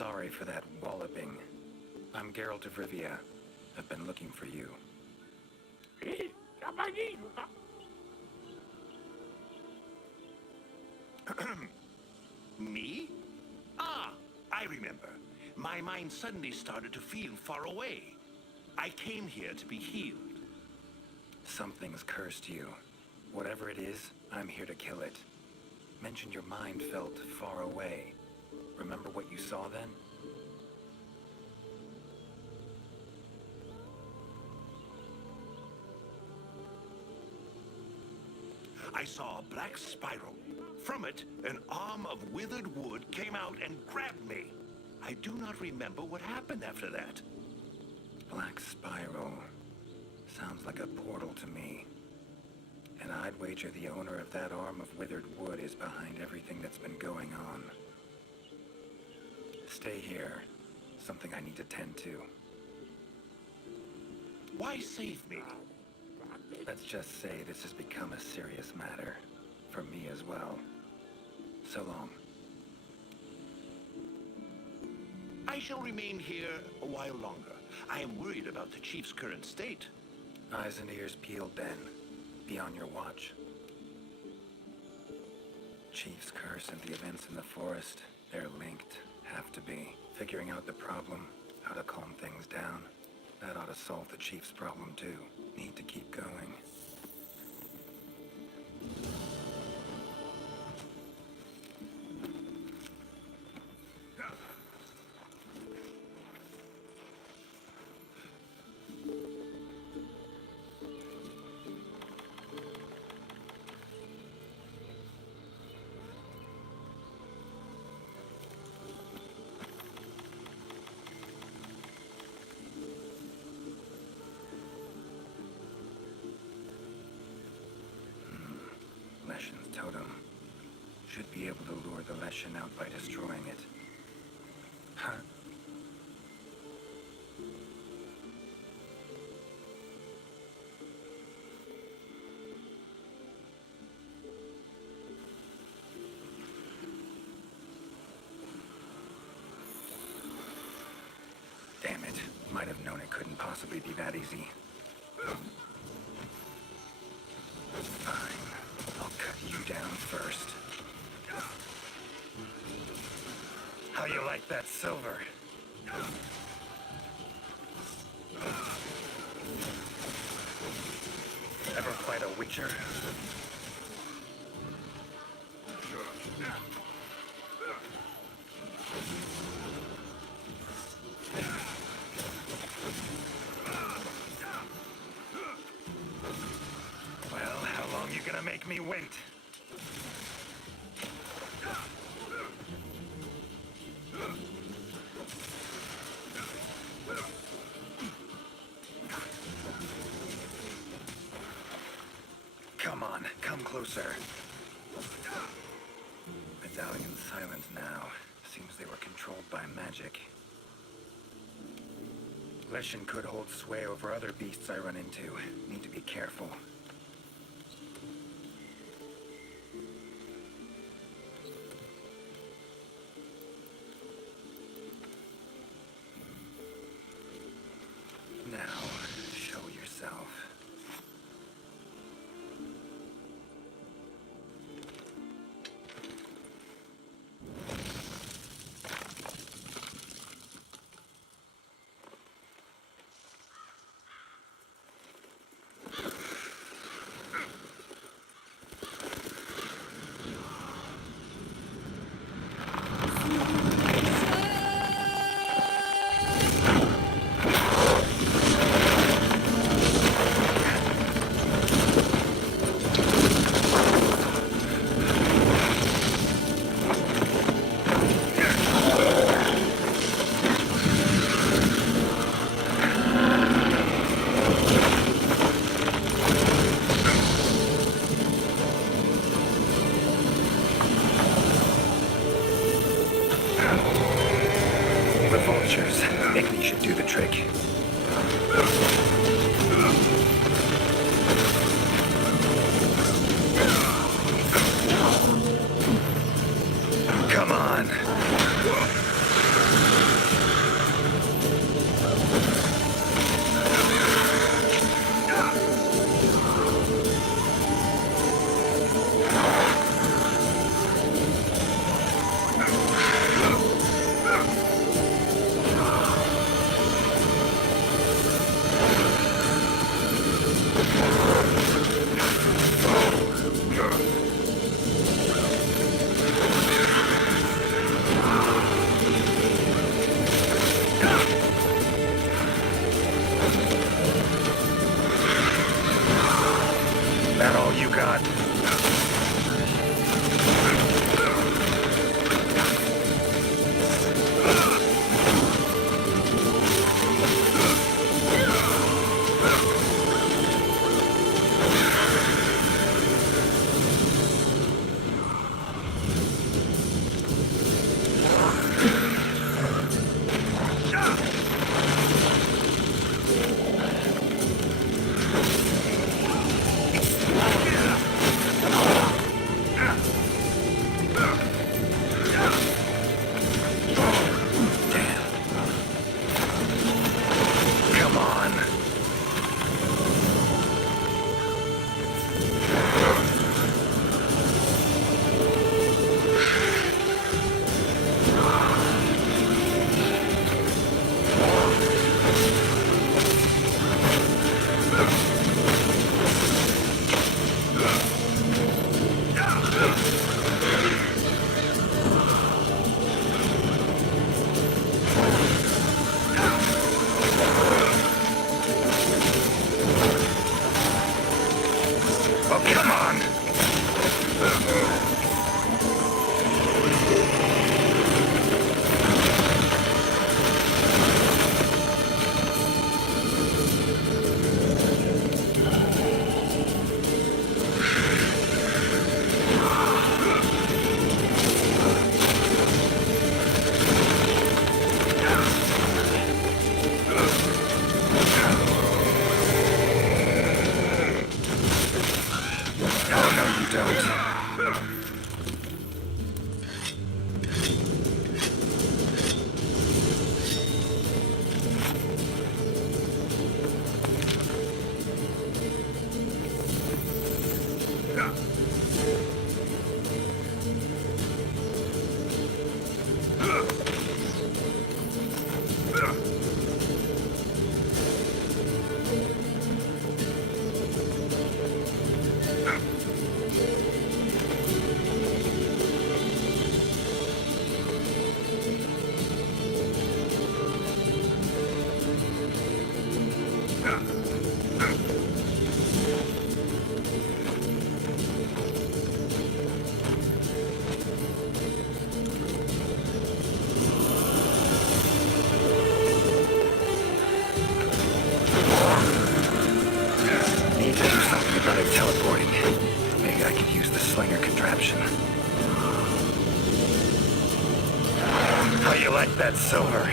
Sorry for that walloping. I'm Geralt of Rivia. I've been looking for you. Me? Ah, I remember. My mind suddenly started to feel far away. I came here to be healed. Something's cursed you. Whatever it is, I'm here to kill it. Mentioned your mind felt far away. Remember what you saw then? I saw a black spiral. From it, an arm of withered wood came out and grabbed me. I do not remember what happened after that. Black spiral. Sounds like a portal to me. And I'd wager the owner of that arm of withered wood is behind everything that's been going on. Stay here. Something I need to tend to. Why save me? Let's just say this has become a serious matter. For me as well. So long. I shall remain here a while longer. I am worried about the Chief's current state. Eyes and ears peeled then. Be on your watch. Chief's curse and the events in the forest, they're linked. Have to be. Figuring out the problem, how to calm things down. That ought to solve the Chief's problem too. Need to keep going. Leshen's totem. Should be able to lure the Leshen out by destroying it. Huh? Damn it. Might have known it couldn't possibly be that easy. Fine. I'll cut you down first. How you like that silver? Ever fight a witcher? Well, how long you gonna make me wait? Come on, come closer. Medallion's silent now. Seems they were controlled by magic. Leshen could hold sway over other beasts I run into. Need to be careful. Now, show yourself. That all you got? How you like that silver?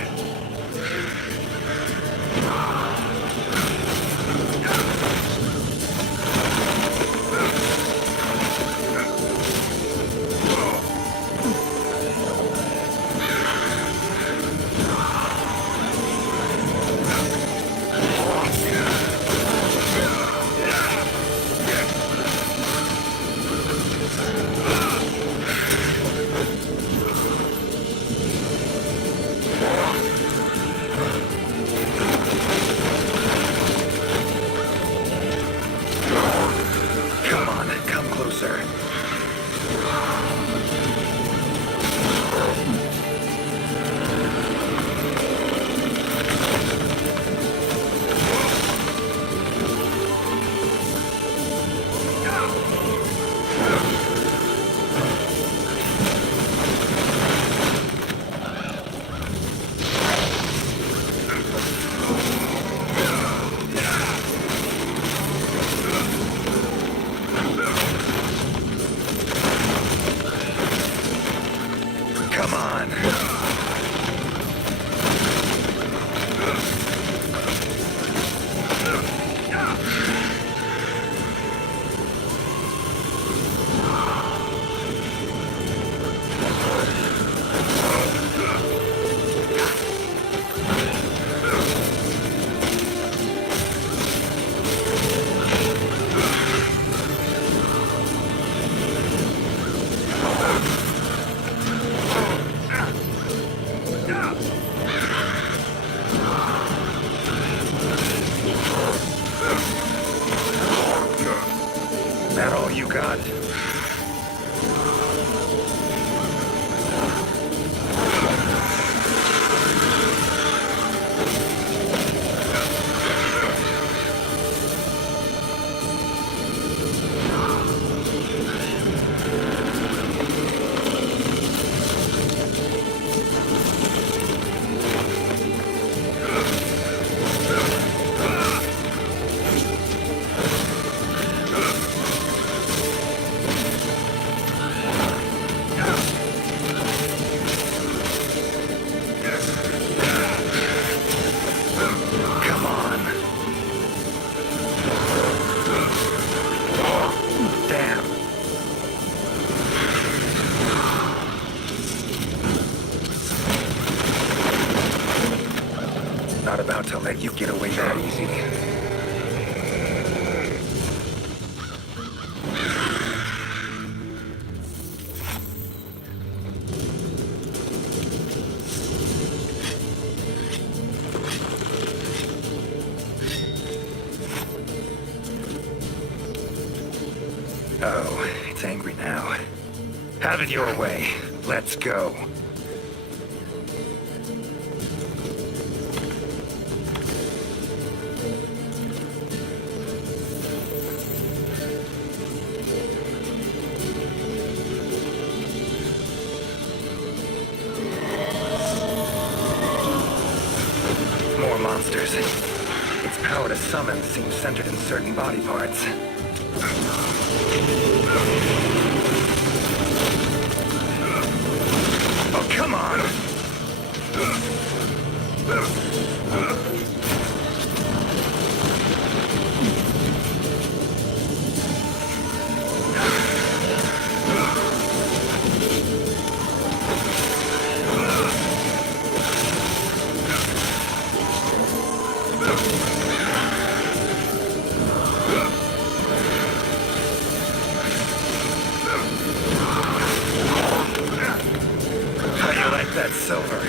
Oh, it's angry now. Have it your way. Let's go. More monsters. Its power to summon seems centered in certain body parts. Oh, come on! How do you like that silver?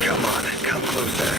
Come on, come closer.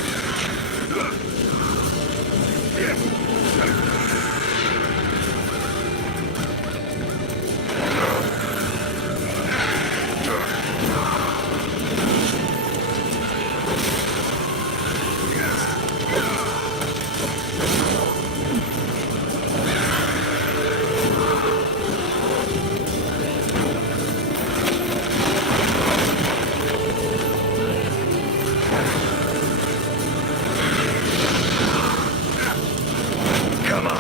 Come on.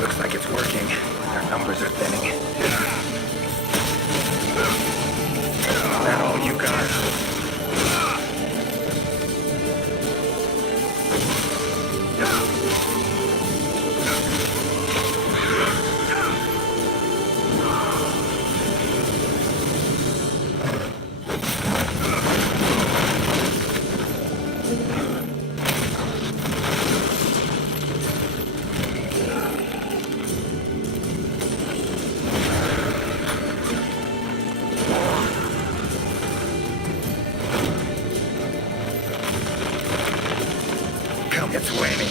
Looks like it's working. Our numbers are thinning. Is that all you got? Come, it's waning.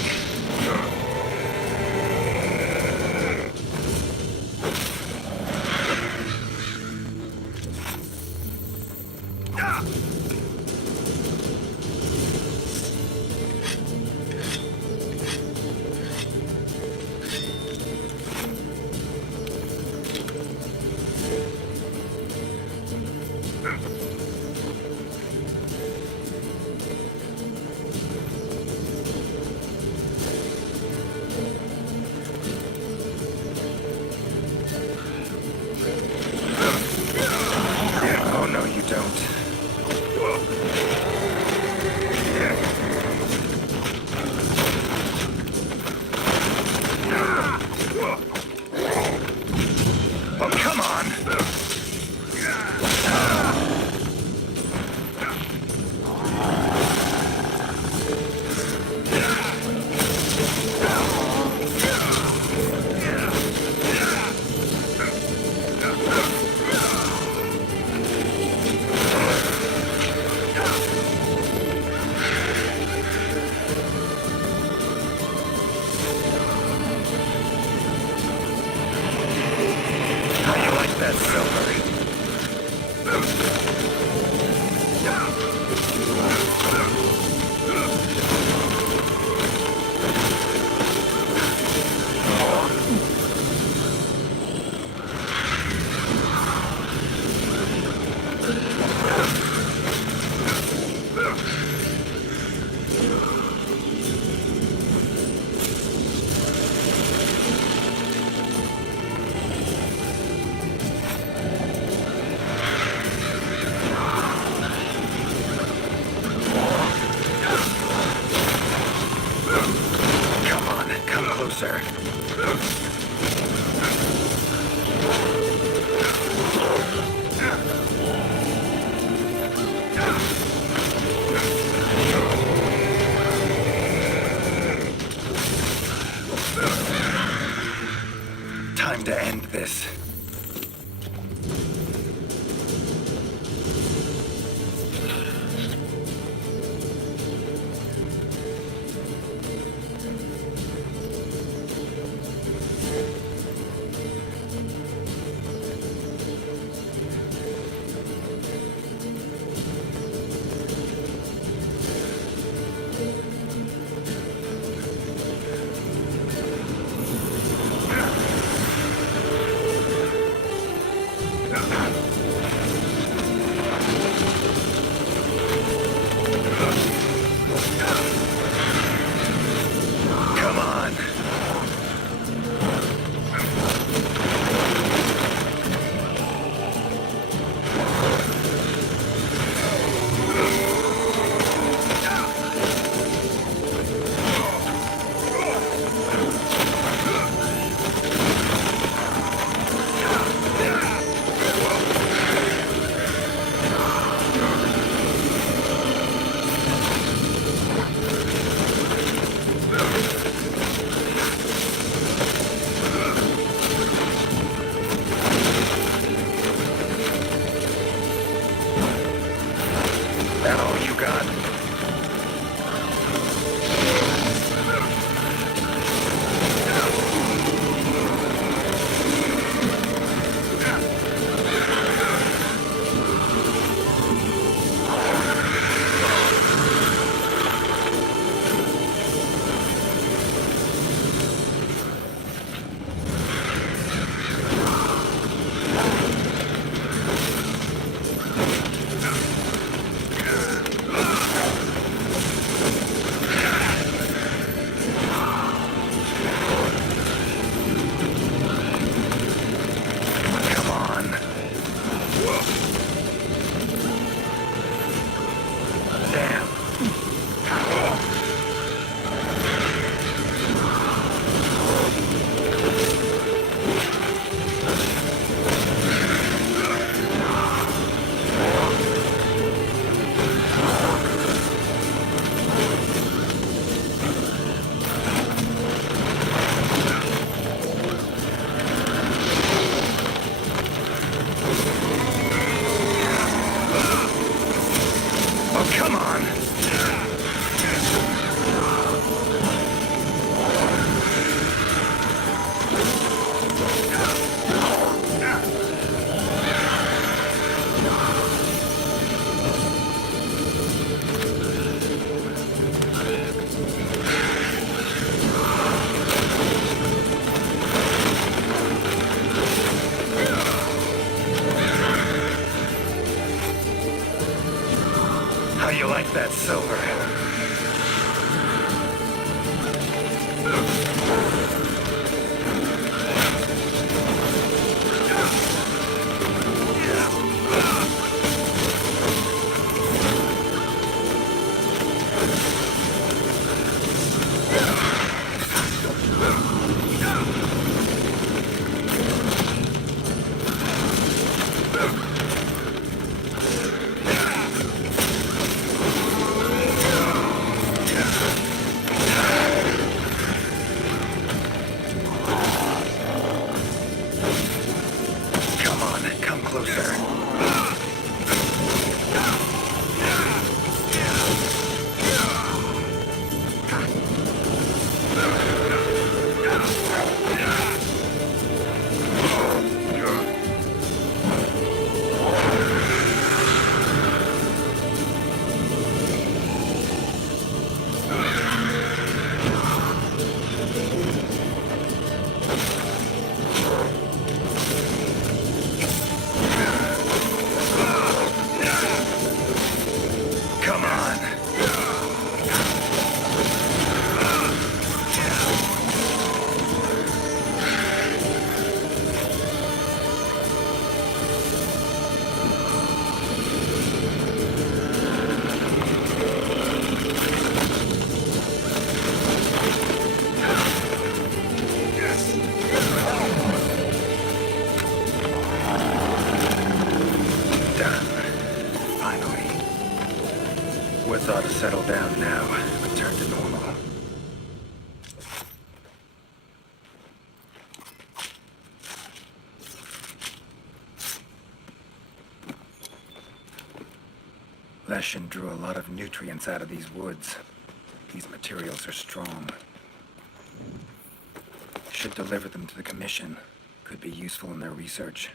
Oh, no, you don't. Oh, come on! closer. Time to end this. Leshen drew a lot of nutrients out of these woods. These materials are strong. Should deliver them to the Commission. Could be useful in their research.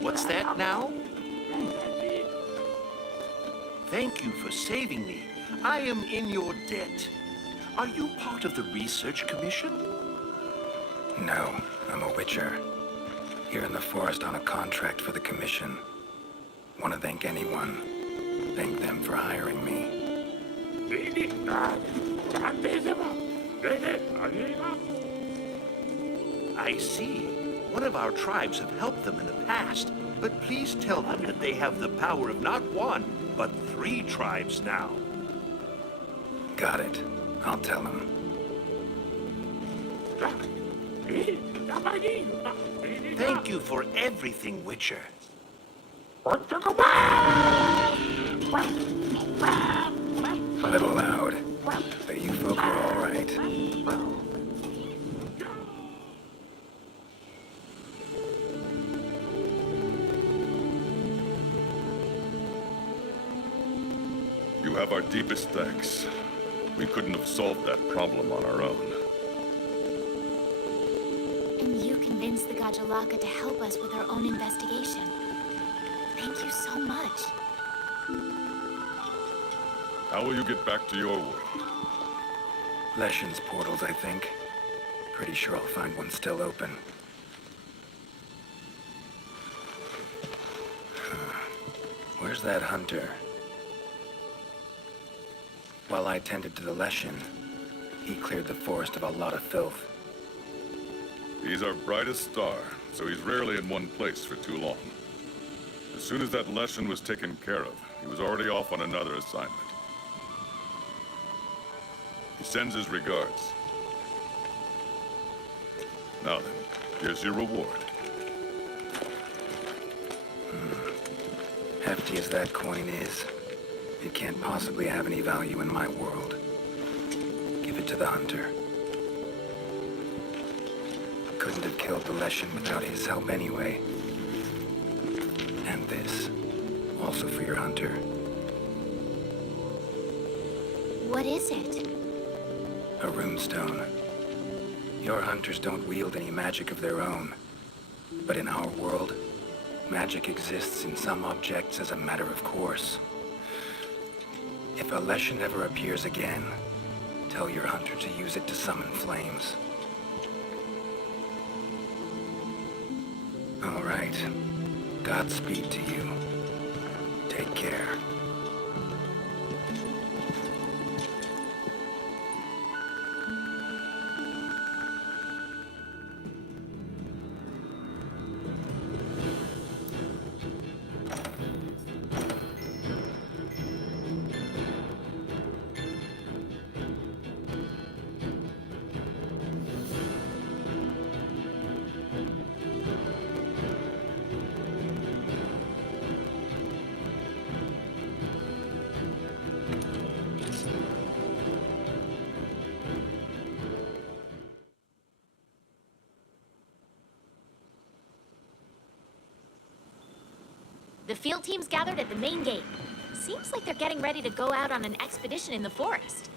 What's that now? Thank you for saving me. I am in your debt. Are you part of the Research Commission? No, I'm a Witcher. Here in the forest on a contract for the Commission. Want to thank anyone. Thank them for hiring me. I see. One of our tribes have helped them in the past, but please tell them that they have the power of not one, but 3 tribes now. Got it. I'll tell them. Thank you for everything, Witcher. A little loud, but you folk are all right. You have our deepest thanks. We couldn't have solved that problem on our own. And you convinced the Gajalaka to help us with our own investigation. Thank you so much. How will you get back to your world? Leshen's portals, I think. Pretty sure I'll find one still open. Where's that hunter? While I tended to the Leshen, he cleared the forest of a lot of filth. He's our brightest star, so he's rarely in one place for too long. As soon as that Leshen was taken care of, he was already off on another assignment. He sends his regards. Now then, here's your reward. Hefty as that coin is, it can't possibly have any value in my world. Give it to the hunter. Couldn't have killed the Leshen without his help anyway. And this, also for your hunter. What is it? A runestone. Your hunters don't wield any magic of their own. But in our world, magic exists in some objects as a matter of course. If a Leshen ever appears again, tell your hunter to use it to summon flames. All right. Godspeed to you. Take care. The field team's gathered at the main gate. Seems like they're getting ready to go out on an expedition in the forest.